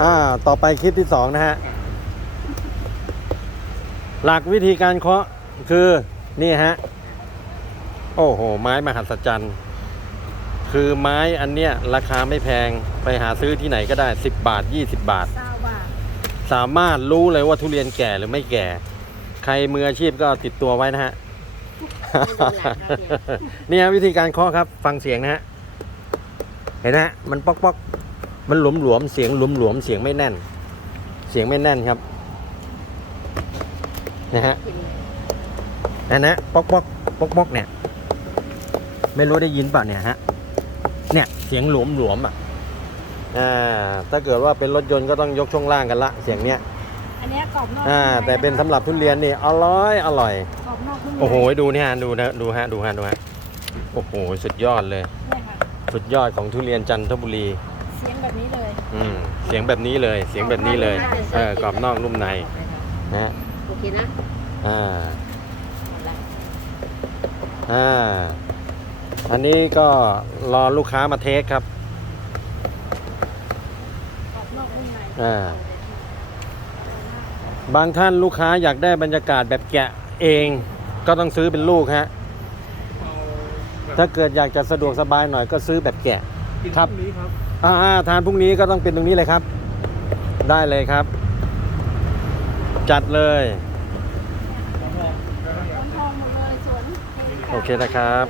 อ่า ต่อไปคลิปที่สองนะฮะ หลักวิธีการเคาะคือนี่ฮะ โอ้โห ไม้มหัศจรรย์ คือไม้อันเนี้ย ราคาไม่แพงไปหาซื้อที่ไหนก็ได้ 10 บาท 20 บาทเศร้าบาทสามารถรู้เลยว่าทุเรียนแก่หรือไม่แก่ ใครมืออาชีพก็ติดตัวไว้นะฮะนี่ฮะวิธีการเคาะครับ ฟังเสียงนะฮะ เห็นนะฮะ มันป๊อกป๊อก มันหลวมหลวมๆเสียงหลวมหลวมๆเสียงไม่แน่น เสียงไม่แน่นครับ นะฮะนั่นนะป๊อกป๊อกป๊อกป๊อกเนี่ย ไม่รู้ได้ยินเปล่ะเนี่ยฮะ เนี่ยเสียงหลวมหลวมๆอะอ่าถ้าเกิดว่าเป็นรถยนต์ก็ต้องยกช่วงล่างกันละ เสียงเนี้ยอันเนี้ยกรอบนอกอ่านุ่มในแต่เป็นสำหรับทุเรียนนี่อร่อยอร่อยกรอบนอกนุ่มในโอ้โหดูนี่ฮะดูนะดูฮะดูฮะดูฮะโอ้โหสุดยอดเลยเนี่ยค่ะสุดยอดของทุเรียนจันทบุรี เสียงแบบนี้เลยอืมเสียงแบบนี้เลยเสียงแบบนี้เลยเออกรอบนอกนุ่มในนะฮะโอเคนะอ่าหมดละอ่าอันนี้ก็รอลูกค้ามาเทสครับกรอบนอกนุ่มในอ่าบางท่านลูกค้าอยากได้บรรยากาศแบบแกะเองก็ต้องซื้อเป็นลูกฮะถ้าเกิดอยากจะสะดวกสบายหน่อยก็ซื้อแบบแกะครับ อ่าทานพรุ่งนี้ก็ต้องเป็นตรงนี้เลยครับ ได้เลยครับ จัดเลยขนทองหมดเลยสวนโอเคนะครับ